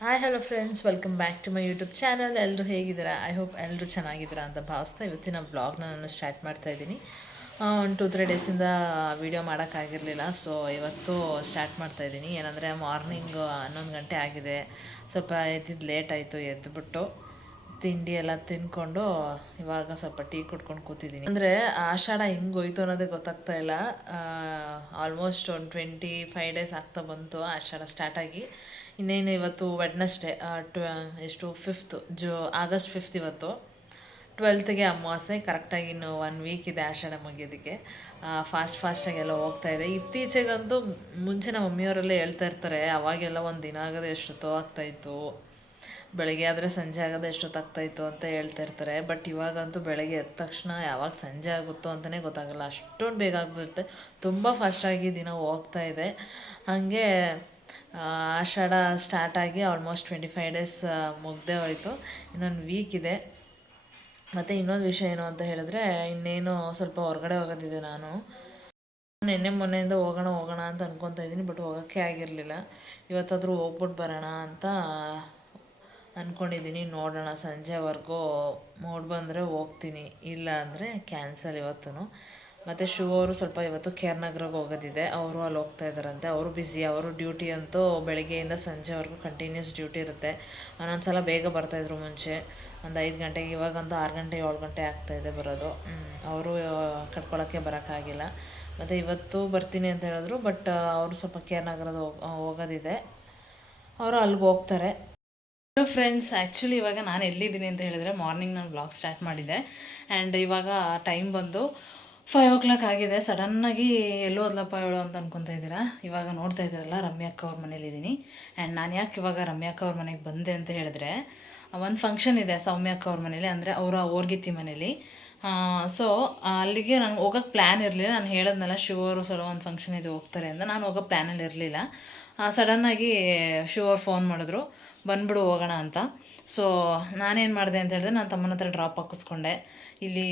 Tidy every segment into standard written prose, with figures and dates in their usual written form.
Hi hello friends, welcome back to my YouTube channel. ಎಲ್ಲರೂ ಹೇಗಿದ್ದೀರಾ? I hope ಎಲ್ಲರೂ ಚೆನ್ನಾಗಿದ್ದೀರಾ ಅಂತ ಭಾವಿಸ್ತಾ ಇವತ್ತಿನ ಬ್ಲಾಗ್ನ ನಾನು ಸ್ಟಾರ್ಟ್ ಮಾಡ್ತಾಯಿದ್ದೀನಿ. ಒಂದು 2-3 ಡೇಸಿಂದ ವೀಡಿಯೋ ಮಾಡೋಕ್ಕಾಗಿರಲಿಲ್ಲ. ಸೊ ಇವತ್ತು ಸ್ಟಾರ್ಟ್ ಮಾಡ್ತಾಯಿದ್ದೀನಿ. ಏನಂದರೆ ಮಾರ್ನಿಂಗ್ 11 ಗಂಟೆ ಆಗಿದೆ. ಸ್ವಲ್ಪ ಎದ್ದಿದ್ದು ಲೇಟ್ ಆಯಿತು. ಎದ್ದುಬಿಟ್ಟು ತಿಂಡಿ ಎಲ್ಲ ತಿಂದ್ಕೊಂಡು ಇವಾಗ ಸ್ವಲ್ಪ ಟೀ ಕುಡ್ಕೊಂಡು ಕೂತಿದ್ದೀನಿ. ಅಂದರೆ ಆಷಾಢ ಹೆಂಗೆ ಹೋಯ್ತು ಅನ್ನೋದೇ ಗೊತ್ತಾಗ್ತಾ ಇಲ್ಲ. ಆಲ್ಮೋಸ್ಟ್ ಒಂದು 25 ಡೇಸ್ ಆಗ್ತಾ ಬಂತು ಆಷಾಢ ಸ್ಟಾರ್ಟ್ ಆಗಿ. ಇನ್ನೇನು ಇವತ್ತು ವೆಡ್ನಸ್ಡೇ, ಎಷ್ಟು 5th ಆಗಸ್ಟ್ 5 ಇವತ್ತು. 12ಗೆ ಅಮಾವಾಸ್ಯೆ. ಕರೆಕ್ಟಾಗಿ ಇನ್ನು 1 ವೀಕ್ ಇದೆ ಆಷಾಢ ಮುಗಿಯೋದಕ್ಕೆ. ಫಾಸ್ಟಾಗಿ ಎಲ್ಲ ಹೋಗ್ತಾಯಿದೆ. ಇತ್ತೀಚೆಗಂತೂ ಮುಂಚೆ ನಮ್ಮ ಮಮ್ಮಿಯವರೆಲ್ಲ ಹೇಳ್ತಾ ಇರ್ತಾರೆ, ಅವಾಗೆಲ್ಲ ಒಂದು ದಿನ ಆಗೋದು ಎಷ್ಟೊತ್ತೋ ಆಗ್ತಾಯಿತ್ತು, ಬೆಳಗ್ಗೆ ಆದರೆ ಸಂಜೆ ಆಗೋದು ಎಷ್ಟೊತ್ತಾಗ್ತಾಯಿತ್ತು ಅಂತ ಹೇಳ್ತಾ ಇರ್ತಾರೆ. ಬಟ್ ಇವಾಗಂತೂ ಬೆಳಗ್ಗೆ ಎದ್ದ ತಕ್ಷಣ ಯಾವಾಗ ಸಂಜೆ ಆಗುತ್ತೋ ಅಂತಲೇ ಗೊತ್ತಾಗಲ್ಲ, ಅಷ್ಟೊಂದು ಬೇಗ ಆಗಿಬಿಡುತ್ತೆ. ತುಂಬ ಫಾಸ್ಟಾಗಿ ದಿನ ಹೋಗ್ತಾ ಇದೆ. ಹಾಗೆ ಆಷಾಢ ಸ್ಟಾರ್ಟ್ ಆಗಿ ಆಲ್ಮೋಸ್ಟ್ 25 ಡೇಸ್ ಮುಗ್ದೇ ಹೋಯಿತು. ಇನ್ನೊಂದು ವೀಕ್ ಇದೆ. ಮತ್ತು ಇನ್ನೊಂದು ವಿಷಯ ಏನು ಅಂತ ಹೇಳಿದ್ರೆ, ಇನ್ನೇನು ಸ್ವಲ್ಪ ಹೊರಗಡೆ ಹೋಗೋದಿದೆ. ನಾನು ನಿನ್ನೆ ಮೊನ್ನೆಯಿಂದ ಹೋಗೋಣ ಅಂತ ಅನ್ಕೊತಾ ಇದ್ದೀನಿ, ಬಟ್ ಹೋಗೋಕ್ಕೆ ಆಗಿರಲಿಲ್ಲ. ಇವತ್ತಾದರೂ ಹೋಗ್ಬಿಟ್ಟು ಬರೋಣ ಅಂತ ಅಂದ್ಕೊಂಡಿದ್ದೀನಿ. ನೋಡೋಣ, ಸಂಜೆವರೆಗೂ ಮೂಡ್ ಬಂದರೆ ಹೋಗ್ತೀನಿ, ಇಲ್ಲ ಅಂದರೆ ಕ್ಯಾನ್ಸಲ್ ಇವತ್ತು. ಮತ್ತು ಶಿವ ಅವರು ಸ್ವಲ್ಪ ಇವತ್ತು ಕೇರ್ ನಗರಕ್ಕೆ ಹೋಗೋದಿದೆ. ಅವರು ಅಲ್ಲಿ ಹೋಗ್ತಾ ಇದ್ದಾರಂತೆ. ಅವರು ಬ್ಯುಸಿ. ಅವರು ಡ್ಯೂಟಿ ಅಂತೂ ಬೆಳಗ್ಗೆಯಿಂದ ಸಂಜೆವರೆಗೂ ಕಂಟಿನ್ಯೂಸ್ ಡ್ಯೂಟಿ ಇರುತ್ತೆ. ಒಂದೊಂದು ಸಲ ಬೇಗ ಬರ್ತಾಯಿದ್ರು ಮುಂಚೆ, ಒಂದು 5 ಗಂಟೆಗೆ. ಇವಾಗಂತೂ 6 ಗಂಟೆ 7 ಗಂಟೆ ಆಗ್ತಾಯಿದೆ ಬರೋದು. ಅವರು ಕಟ್ಕೊಳ್ಳೋಕ್ಕೆ ಬರೋಕ್ಕಾಗಿಲ್ಲ. ಮತ್ತು ಇವತ್ತು ಬರ್ತೀನಿ ಅಂತ ಹೇಳಿದ್ರು, ಬಟ್ ಅವರು ಸ್ವಲ್ಪ ಕೇರ್ ನಗರದ ಹೋಗೋದಿದೆ. ಅವರು ಅಲ್ಲಿಗೆ ಹೋಗ್ತಾರೆ. ಹಲೋ ಫ್ರೆಂಡ್ಸ್, ಆ್ಯಕ್ಚುಲಿ ಇವಾಗ ನಾನು ಎಲ್ಲಿದ್ದೀನಿ ಅಂತ ಹೇಳಿದ್ರೆ, ಮಾರ್ನಿಂಗ್ ನಾನು ಬ್ಲಾಗ್ ಸ್ಟಾರ್ಟ್ ಮಾಡಿದ್ದೆ. ಆ್ಯಂಡ್ ಇವಾಗ ಟೈಮ್ ಬಂದು 5 o'clock ಆಗಿದೆ. ಸಡನ್ನಾಗಿ ಎಲ್ಲೋ ಹೋದ್ಲಪ್ಪ ಹೇಳೋ ಅಂತ ಅನ್ಕೊತಾ ಇದ್ದೀರಾ. ಇವಾಗ ನೋಡ್ತಾ ಇದ್ದೀರಲ್ಲ, ರಮ್ಯಾ ಅಕ್ಕ ಅವ್ರ ಮನೇಲಿದ್ದೀನಿ. ಆ್ಯಂಡ್ ನಾನು ಯಾಕೆ ಇವಾಗ ರಮ್ಯಾ ಅಕ್ಕ ಅವ್ರ ಮನೆಗೆ ಬಂದೆ ಅಂತ ಹೇಳಿದ್ರೆ, ಒಂದು ಫಂಕ್ಷನ್ ಇದೆ ಸೌಮ್ಯ ಅಕ್ಕ ಅವ್ರ ಮನೇಲಿ, ಅಂದರೆ ಅವರ ಓರ್ಗಿತ್ತಿ ಮನೇಲಿ. ಸೊ ಅಲ್ಲಿಗೆ ನನಗೆ ಹೋಗೋಕ್ಕೆ ಪ್ಲ್ಯಾನ್ ಇರಲಿಲ್ಲ. ನಾನು ಹೇಳಿದ್ನಲ್ಲ, ಶಿವ ಅವರು ಸಲ ಒಂದು ಫಂಕ್ಷನ್ ಇದು ಹೋಗ್ತಾರೆ ಅಂತ. ನಾನು ಹೋಗೋ ಪ್ಲ್ಯಾನಲ್ಲಿ ಇರಲಿಲ್ಲ. ಸಡನ್ನಾಗಿ ಶಿವ ಅವ್ರು ಫೋನ್ ಮಾಡಿದ್ರು, ಬಂದ್ಬಿಡು ಹೋಗೋಣ ಅಂತ. ಸೊ ನಾನೇನು ಮಾಡಿದೆ ಅಂತ ಹೇಳಿದ್ರೆ, ನಾನು ತಮ್ಮನ ಹತ್ರ ಡ್ರಾಪ್ ಹಾಕಿಸ್ಕೊಂಡೆ. ಇಲ್ಲಿ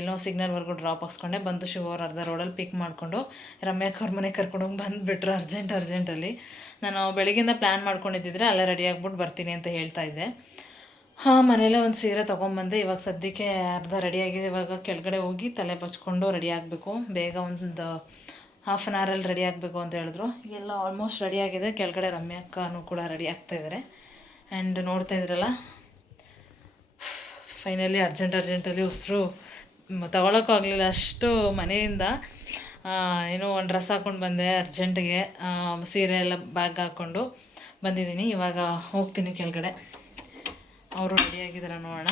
ಎಲ್ಲೋ ಸಿಗ್ನಲ್ವರೆಗೂ ಡ್ರಾಪ್ ಹಾಕ್ಸ್ಕೊಂಡೆ. ಬಂದು ಶಿವ ಅವ್ರು ಅರ್ಧ ರೋಡಲ್ಲಿ ಪಿಕ್ ಮಾಡಿಕೊಂಡು ರಮ್ಯಾಕ್ ಅವ್ರ ಮನೆಗೆ ಕರ್ಕೊಂಡೋಗಿ ಬಂದುಬಿಟ್ರು ಅರ್ಜೆಂಟಲ್ಲಿ. ನಾನು ಬೆಳಗ್ಗೆಯಿಂದ ಪ್ಲ್ಯಾನ್ ಮಾಡ್ಕೊಂಡಿದ್ದಿದ್ರೆ ಅಲ್ಲೇ ರೆಡಿ ಆಗ್ಬಿಟ್ಟು ಬರ್ತೀನಿ ಅಂತ ಹೇಳ್ತಾ ಇದ್ದೆ. ಮನೇಲೇ ಒಂದು ಸೀರೆ ತೊಗೊಂಬಂದೆ. ಇವಾಗ ಸದ್ಯಕ್ಕೆ ಅರ್ಧ ರೆಡಿಯಾಗಿದೆ. ಇವಾಗ ಕೆಳಗಡೆ ಹೋಗಿ ತಲೆ ಬಚ್ಕೊಂಡು ರೆಡಿ ಆಗಬೇಕು. ಬೇಗ ಒಂದು ಹಾಫ್ ಆನ್ ಅವರಲ್ಲಿ ರೆಡಿ ಆಗಬೇಕು ಅಂತ ಹೇಳಿದ್ರು. ಎಲ್ಲ ಆಲ್ಮೋಸ್ಟ್ ರೆಡಿಯಾಗಿದೆ. ಕೆಳಗಡೆ ರಮ್ಯಾ ಅಕ್ಕನೂ ಕೂಡ ರೆಡಿ ಆಗ್ತಾಯಿದ್ದಾರೆ. ಆ್ಯಂಡ್ ನೋಡ್ತಾ ಇದ್ರಲ್ಲ, ಫೈನಲಿ ಅರ್ಜೆಂಟಲ್ಲಿ ಉಸಿರು ತೊಗೊಳಕ್ಕಾಗಲಿಲ್ಲ. ಅಷ್ಟು ಮನೆಯಿಂದ ಏನೋ ಒಂದು ಡ್ರೆಸ್ ಹಾಕ್ಕೊಂಡು ಬಂದೆ ಅರ್ಜೆಂಟಿಗೆ. ಸೀರೆ ಎಲ್ಲ ಬ್ಯಾಗ್ ಹಾಕ್ಕೊಂಡು ಬಂದಿದ್ದೀನಿ. ಇವಾಗ ಹೋಗ್ತೀನಿ ಕೆಳಗಡೆ. ಅವರು ರೆಡಿಯಾಗಿದ್ದಾರೆ, ನೋಡೋಣ.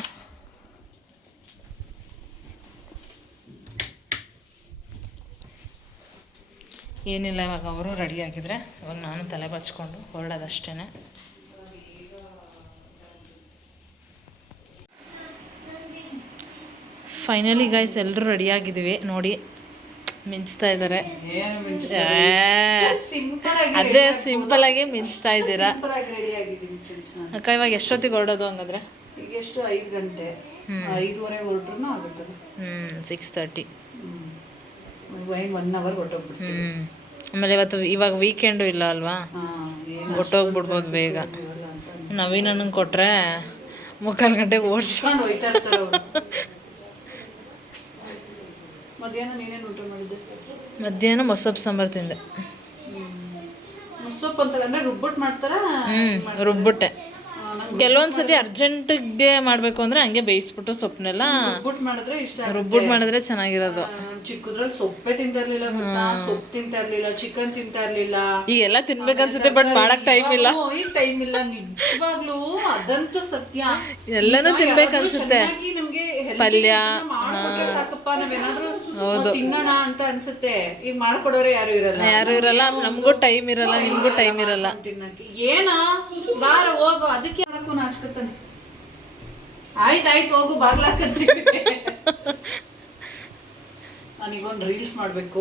ಏನಿಲ್ಲ, ಇವಾಗ ಅವರು ರೆಡಿಯಾಗಿದ್ದರೆ ಇವಾಗ ನಾನು ತಲೆ ಬಚ್ಕೊಂಡು ಹೊರಡೋದಷ್ಟೇ. ಫೈನಲಿ ಗೈಸ್, ಎಲ್ಲರೂ ರೆಡಿಯಾಗಿದ್ದೀವಿ ನೋಡಿ. ಮಿಂಚ್ತಾ ಇದ್ದಾರೆ. ಅದೇ ಸಿಂಪಲಾಗಿ ಮಿಂಚ್ತಾ ಇದ್ದೀರಾ ಅಕ್ಕ. ಇವಾಗ ಎಷ್ಟೊತ್ತಿಗೆ ಹೊರಡೋದು ಹಂಗಾದ್ರೆ? ಈಗ ಎಷ್ಟು 5 ಗಂಟೆ, 5:30 ಹೊರಟ್ರೂ ಆಗುತ್ತೆ. 6:30. 1 hour ಹೊರಟೋಗ್ಬಿಡ್ತೀವಿ. ಆಮೇಲೆ ಇವಾಗ ವೀಕೆಂಡು ಇಲ್ಲ ಅಲ್ವಾ, ಹೊರಟೋಗ್ಬಿಡ್ಬೋದು ಬೇಗ. ನವೀನ್ ನನಗೆ ಕೊಟ್ಟರೆ 3:15 ಗಂಟೆಗೆ ಓಡಿಸ್ಕೊಂಡು ಹೋಯ್ತಾ ಇರ್ತಾರೆ ಅವರು. ಮಧ್ಯಾಹ್ನ ನೀನೇನು ಊಟ ಮಾಡಿದ್ದೆ? ಮಧ್ಯಾಹ್ನ ಮೊಸಪ್ಪು ಸಾಂಬಾರು ತಿಂದೆ. ಮೊಸಪ್ಪು ಅಂತಂದ್ರೆ ರುಬ್ಬಿಟ್ಟು ಮಾಡ್ತಾರಾ? ರುಬ್ಬಿಟ್ಟೆ. ಕೆಲವೊಂದು ಸತಿ ಅರ್ಜೆಂಟಿಗೆ ಮಾಡಬೇಕು ಅಂದರೆ ಹಂಗೆ ಬೇಯಿಸ್ಬಿಟ್ಟು ಸೊಪ್ಪನ್ನೆಲ್ಲ ರುಬ್ಬಿಟ್ಟು ಮಾಡಿದ್ರೆ ಚೆನ್ನಾಗಿರೋದು. ಚಿಕ್ಕದ್ರಲ್ಲಿ ಸೊಪ್ಪೆ ತಿಂತಾ ಇರ್ಲಿಲ್ಲ, ಸೊಪ್ಪು ತಿಂತಾ ಇರ್ಲಿಲ್ಲ, ಚಿಕನ್ ತಿಂತಾ ಇರ್ಲಿಲ್ಲ. ಈಗೆಲ್ಲ ತಿನ್ಬೇಕನ್ಸುತ್ತೆ, ಬಟ್ ಮಾಡಕ್ ಟೈಮ್ ಇಲ್ಲ. ಈಗ ಟೈಮ್ ಇಲ್ಲ ನಿಜವಾಗ್ಲೂ, ಅದಂತೂ ಸತ್ಯ. ಎಲ್ಲಾನು ತಿನ್ಬೇಕನ್ಸುತ್ತೆ. ನಮ್ಗೆ ಪಲ್ಯ ಸಾಕಪ್ಪ, ನಾವೇನಾದ್ರೂ ತಿನ್ನೋಣ ಅಂತ ಅನ್ಸುತ್ತೆ. ಈಗ ಮಾಡ್ಕೊಡೋರು ಯಾರು ಇರಲ್ಲ. ನಮಗೂ ಟೈಮ್ ಇರಲ್ಲ, ನಿಮ್ಗೂ ಟೈಮ್ ಇರಲ್ಲ. ಏನ ಬಾರ ಹೋಗು, ಅದಕ್ಕೆ ಮಾಡಕ್ಕೂ ನಾಚ್ಕೊತಾನೆ. ಆಯ್ತಾಯ್ತು ಹೋಗು, ಬಾಗ್ಲಾಕತ್ತೀವಿ. ನನಗೊಂದು ರೀಲ್ಸ್ ಮಾಡಬೇಕು.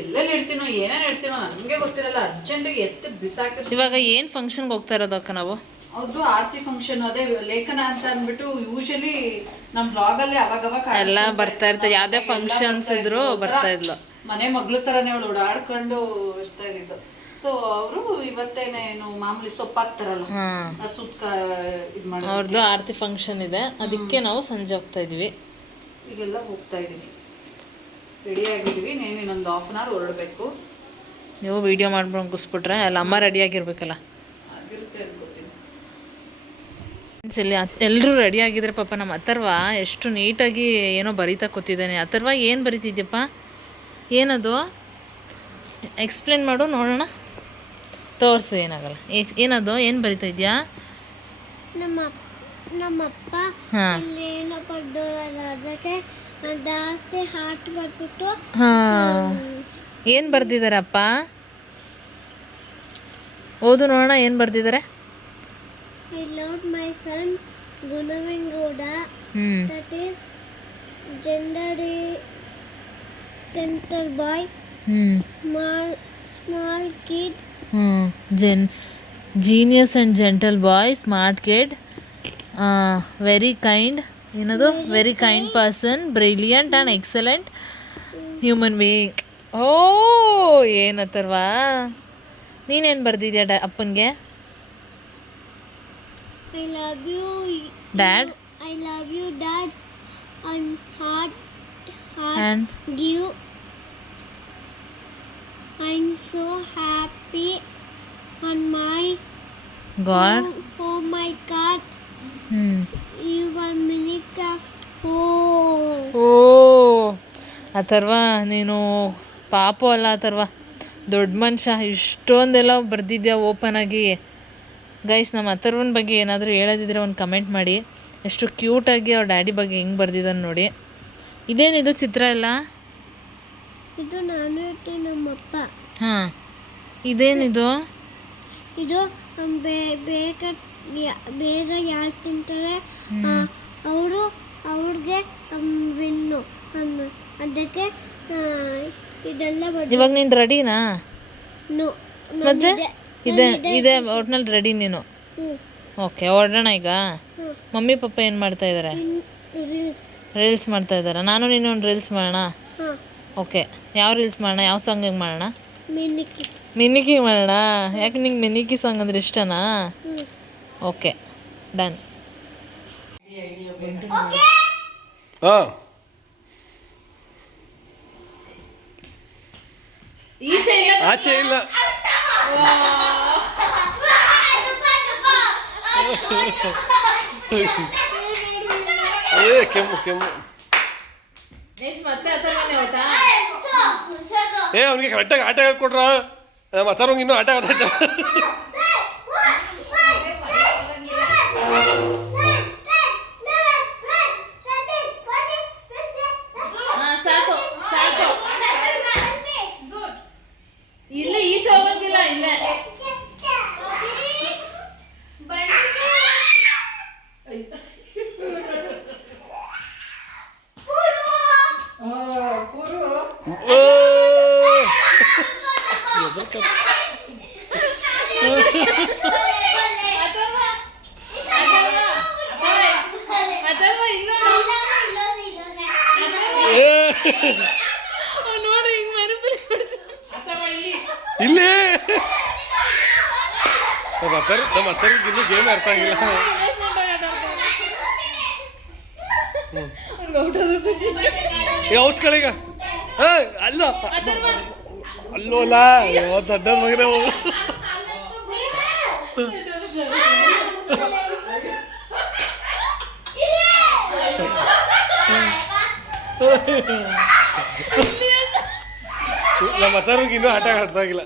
ಎಲ್ಲೆಲ್ಲಿ ಇಡ್ತೀನೋ ಏನೇನು ಇಡ್ತೀನೋ ನನಗೆ ಗೊತ್ತಿರಲ್ಲ. ಅರ್ಜೆಂಟಿಗೆ ಎತ್ತು ಬಿಸಾಕ. ಇವಾಗ ಏನು ಫಂಕ್ಷನ್ಗೆ ಹೋಗ್ತಾ ಇರೋದು ಅಕ್ಕ ನಾವು? ಅವ್ರದ್ದು ಆರತಿ ಫಂಕ್ಷನ್, ಅದೇ ಲೇಖನ ಅಂತ ಅಂದ್ಬಿಟ್ಟು ಯೂಶಲಿ ನಮ್ಮ ಬ್ಲಾಗಲ್ಲಿ ಅವಾಗವಾಗ ಎಲ್ಲ ಬರ್ತಾ ಇರ್ತಾರೆ. ಯಾವುದೇ ಫಂಕ್ಷನ್ಸ್ ಇದ್ರು ಬರ್ತಾ ಇದ್ಲು. ಮನೆ ಮಗ್ಳು ಥರನೇ ಅವಳು ಓಡಾಡ್ಕೊಂಡು ಇರ್ತಾ ಇದ್ದಿದ್ದು. ಸೊ ಅವರು ಇವತ್ತೇನೆ ಏನು ಮಾಮೂಲಿ ಸೊಪ್ಪು ಹಾಕ್ತಾರಲ್ಲ ಹಾಂ, ಆ ಸುತ್ತ ಇದು ಮಾಡಿ ಅವ್ರದ್ದು ಆರತಿ ಫಂಕ್ಷನ್ ಇದೆ, ಅದಕ್ಕೆ ನಾವು ಸಂಜೆ ಹೋಗ್ತಾ ಇದ್ವಿ. ಈಗೆಲ್ಲ ಹೋಗ್ತಾ ಇದೀವಿ, ರೆಡಿ ಆಗಿದೀವಿ. ಇನ್ನೊಂದು ಹಾಫ್ ಅನ್ ಅವರ್ ಹೊರಡಬೇಕು. ನೀವು ವಿಡಿಯೋ ಮಾಡ್ಕೊಂಡು ಮುಗಿಸ್ಬಿಟ್ರೆ ಅಲ್ಲ ಅಮ್ಮ ರೆಡಿಯಾಗಿರ್ಬೇಕಲ್ಲ. ಆಗಿರುತ್ತೆ ಅನ್ಕೋತೀನಿ. ಇಲ್ಲಿ ಎಲ್ಲರೂ ರೆಡಿ ಆಗಿದ್ರೆ ಪಾಪ ನಮ್ಮ ಅಥರ್ವ ಎಷ್ಟು ನೀಟಾಗಿ ಏನೋ ಬರೀತಾ ಕೂತಿದ್ದಾನೆ. ಅಥರ್ವ ಏನು ಬರೀತಿದ್ಯಪ್ಪ? ಏನದು ಎಕ್ಸ್ಪ್ಲೇನ್ ಮಾಡು ನೋಡೋಣ. ತೋರಿಸು, ಏನಾಗಲ್ಲ. ಏನದು, ಏನು ಬರಿತಾ ಇದೆಯಾ? ನಮ್ಮಪ್ಪ ಹಾಂ ಏನೋ ಪಡ್ಡೋರಲ್ಲ, ಅದಕ್ಕೆ ಜಾಸ್ತಿ ಹಾಟ್ ಬರ್ಬಿಟ್ಟು ಹಾಂ, ಏನು ಬರ್ದಿದ್ದಾರಪ್ಪ? ಓದು ನೋಡೋಣ, ಏನು ಬರ್ದಿದ್ದಾರೆ? I love my son Gunavengowda, that is gentle boy, small kid, genius and gentle boy, smart kid, very kind, ಏನದು very kind person, brilliant and excellent human being. ಓ ಏನತ್ತರ್ವಾ, ನೀನೇನು ಬರ್ದಿದ್ಯಾ ಅಪ್ಪನಿಗೆ? I love you dad, I love you dad, I'm heart and give. I'm so happy on my God. Oh my God. You are Minecraft. ಓ ಅಥರ್ವ, ನೀನು ಪಾಪು ಅಲ್ಲ ಅಥರ್ವ, ದೊಡ್ಡ ಮನುಷ್ಯ. ಇಷ್ಟೊಂದೆಲ್ಲ ಬರ್ದಿದ್ಯಾ ಓಪನ್ ಆಗಿ. ಗೈಸ್, ನಮ್ಮ ಅಥರ್ವನ ಬಗ್ಗೆ ಏನಾದರೂ ಹೇಳೋದಿದ್ರೆ ಒಂದು ಕಮೆಂಟ್ ಮಾಡಿ. ಎಷ್ಟು ಕ್ಯೂಟಾಗಿ ಅವ್ರ ಡ್ಯಾಡಿ ಬಗ್ಗೆ ಹೆಂಗೆ ಬರ್ದಿದ್ದಾನೆ ನೋಡಿ. ಇದೇನಿದು ಚಿತ್ರ ಎಲ್ಲ? ಇದು ನಾನು ಇಟ್ಟು ನಮ್ಮಪ್ಪ. ಹಾಂ, ಇದೇನಿದು? ಇದು ಬೇಗ ಯಾರು ತಿಂತಾರೆ ಅವ್ರಿಗೆ ವಿನ್ನು, ಅದಕ್ಕೆ ಇದೆಲ್ಲ ಇವಾಗ ನೀನು ರೆಡಿನಾ? ಮತ್ತೆ ಇದೆ ಒಟ್ನಲ್ಲಿ ರೆಡಿ ನೀನು? ಓಕೆ, ಹೊರಡೋಣ ಈಗ. ಮಮ್ಮಿ ಪಪ್ಪ ಏನು ಮಾಡ್ತಾ ಇದ್ದಾರೆ? ರೀಲ್ಸ್ ಮಾಡ್ತಾ ಇದ್ದಾರೆ. ನಾನು ನೀನು ಒಂದು ರೀಲ್ಸ್ ಮಾಡೋಣ. ಓಕೆ, ಯಾವ ರೀಲ್ಸ್ ಮಾಡೋಣ? ಯಾವ ಸಾಂಗಿಗೆ ಮಾಡೋಣ? ಮಿನಿಕಿ ಮಾಡೋಣ. ಯಾಕೆ ನಿಂಗೆ ಮಿನಿಕಿ ಸಾಂಗ್ ಅಂದ್ರೆ ಇಷ್ಟನಾ? Okay, done. ಆಚೆ ಇಲ್ಲ. ಕೆಮ್ಮು ಕೆಮ್ಮು. ಅವ್ನಿಗೆ ಕರೆಕ್ಟಾಗಿ ಆಟ ಹೇಳ್ಕೊಡ್ರ. ನಮ್ಮ ಅಥರ್ವಂಗೆ ಇನ್ನೂ ಆಟ ಆಡ್ತೈತೆ. ಇಲ್ಲ, ಈಚೆ ಹೋಗಂಗಿಲ್ಲ. ಇಲ್ಲೇ ನೋಡ್ರಿ, ಹಿಂಗ್ ಮರುಪರಿ ಇಲ್ಲೇ ನಮ್ಮ ಅಥರ್ವಿಗೆ ಇನ್ನೂ ಗೇಮ್ ಅರ್ಥ ಆಗಿಲ್ಲ. ಔಸ್ಕಳೀಗ ಅಲ್ಲ ಅಲ್ಲೋಲ್ಲ, ದೊಡ್ಡ ಮಗನೇ ಹೋಗು. ನಮ್ಮ ಅಥರ್ವಿಗೆ ಇನ್ನೂ ಆಟ ಅರ್ಥ ಆಗಿಲ್ಲ.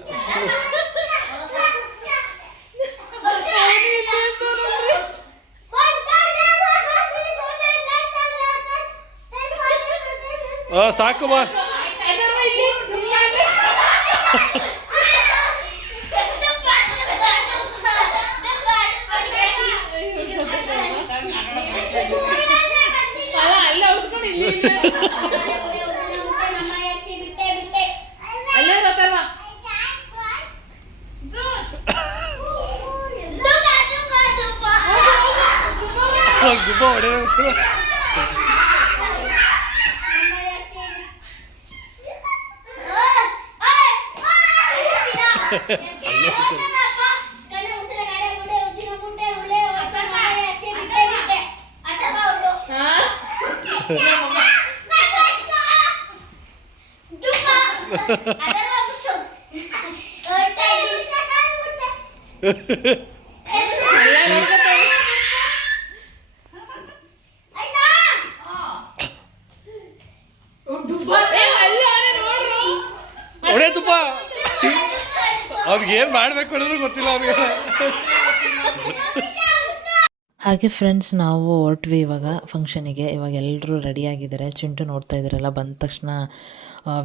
ಸಾಕು ಬಾ. ಅಲ್ಲೇ ಬರ್ತಾರ. ಗುಬ್ಬ ಹೊಡೆದ ಹೊಡೆ ತುಪ್ಪ ಅವ್ರಿಗೆ ಏನು ಮಾಡಬೇಕು ಅನ್ನೋದು ಗೊತ್ತಿಲ್ಲ ಅವ್ರಿಗೆ. ಹಾಗೆ ಫ್ರೆಂಡ್ಸ್ ನಾವು ಹೊರಟ್ವಿ ಇವಾಗ ಫಂಕ್ಷನಿಗೆ. ಇವಾಗ ಎಲ್ಲರೂ ರೆಡಿಯಾಗಿದ್ದಾರೆ. ಚಿಂಟು ನೋಡ್ತಾ ಇದ್ದಾರಲ್ಲ, ಬಂದ ತಕ್ಷಣ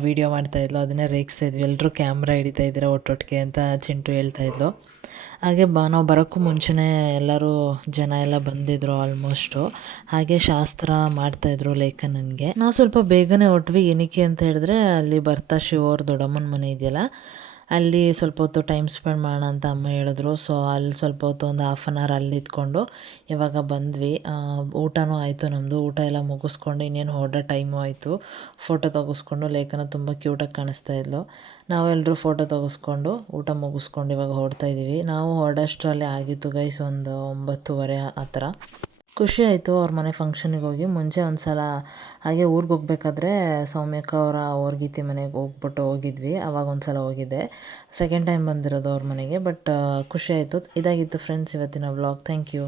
ವೀಡಿಯೋ ಮಾಡ್ತಾಯಿದ್ಲು, ಅದನ್ನೇ ರೇಗಿಸ್ತಾ ಇದ್ವಿ. ಎಲ್ಲರೂ ಕ್ಯಾಮ್ರಾ ಹಿಡಿತಾ ಇದ್ದಾರೆ ಒಟ್ಟೊಟ್ಟಿಗೆ ಅಂತ ಚಿಂಟು ಹೇಳ್ತಾ ಇದ್ಲು. ಹಾಗೆ ನಾವು ಬರೋಕ್ಕೂ ಮುಂಚೆನೇ ಎಲ್ಲರೂ ಜನ ಎಲ್ಲ ಬಂದಿದ್ದರು ಆಲ್ಮೋಸ್ಟು. ಹಾಗೆ ಶಾಸ್ತ್ರ ಮಾಡ್ತಾಯಿದ್ರು ಲೇಖನನ್ಗೆ. ನಾವು ಸ್ವಲ್ಪ ಬೇಗನೆ ಹೊರಟ್ವಿ. ಏನಕ್ಕೆ ಅಂತ ಹೇಳಿದ್ರೆ ಅಲ್ಲಿ ಬರ್ತಾ ಶಿವ ಅವ್ರ ದೊಡ್ಡಮ್ಮನ ಮನೆ ಇದೆಯಲ್ಲ, ಅಲ್ಲಿ ಸ್ವಲ್ಪ ಹೊತ್ತು ಟೈಮ್ ಸ್ಪೆಂಡ್ ಮಾಡೋಣ ಅಂತ ಅಮ್ಮ ಹೇಳಿದ್ರು. ಸೊ ಅಲ್ಲಿ ಸ್ವಲ್ಪ ಹೊತ್ತು ಒಂದು 1/2 an hour ಅಲ್ಲಿ ಇದ್ಕೊಂಡು ಇವಾಗ ಬಂದ್ವಿ. ಊಟನೂ ಆಯಿತು ನಮ್ಮದು. ಊಟ ಎಲ್ಲ ಮುಗಿಸ್ಕೊಂಡು ಇನ್ನೇನು ಹೊರಡೋ ಟೈಮು ಆಯಿತು. ಫೋಟೋ ತೆಗೆಸ್ಕೊಂಡು ಲೇಖನ ತುಂಬ ಕ್ಯೂಟಾಗಿ ಕಾಣಿಸ್ತಾ ಇದ್ಲು. ನಾವೆಲ್ಲರೂ ಫೋಟೋ ತೆಗೆಸ್ಕೊಂಡು ಊಟ ಮುಗಿಸ್ಕೊಂಡು ಇವಾಗ ಹೊರಡ್ತಾ ಇದ್ದೀವಿ. ನಾವು ಹೊರಡೋಷ್ಟರಲ್ಲೇ ಆಗಿತ್ತು ಗೈಸ್, ಒಂದು 9:30 ಆ ಥರ. ಖುಷಿ ಆಯಿತು ಅವ್ರ ಮನೆ ಫಂಕ್ಷನಿಗೆ ಹೋಗಿ. ಮುಂಚೆ ಒಂದು ಸಲ ಹಾಗೆ ಊರಿಗೆ ಹೋಗ್ಬೇಕಾದ್ರೆ ಸೌಮ್ಯಕ್ಕ ಅವರ ಅವ್ರಗೀತಿ ಮನೆಗೆ ಹೋಗಿದ್ವಿ. ಆವಾಗ ಒಂದು ಸಲ ಹೋಗಿದ್ದೆ. ಸೆಕೆಂಡ್ ಟೈಮ್ ಬಂದಿರೋದು ಅವ್ರ ಮನೆಗೆ. ಬಟ್ ಖುಷಿ ಆಯಿತು. ಇದಾಗಿತ್ತು ಫ್ರೆಂಡ್ಸ್ ಇವತ್ತಿನ ವ್ಲಾಗ್. Thank you.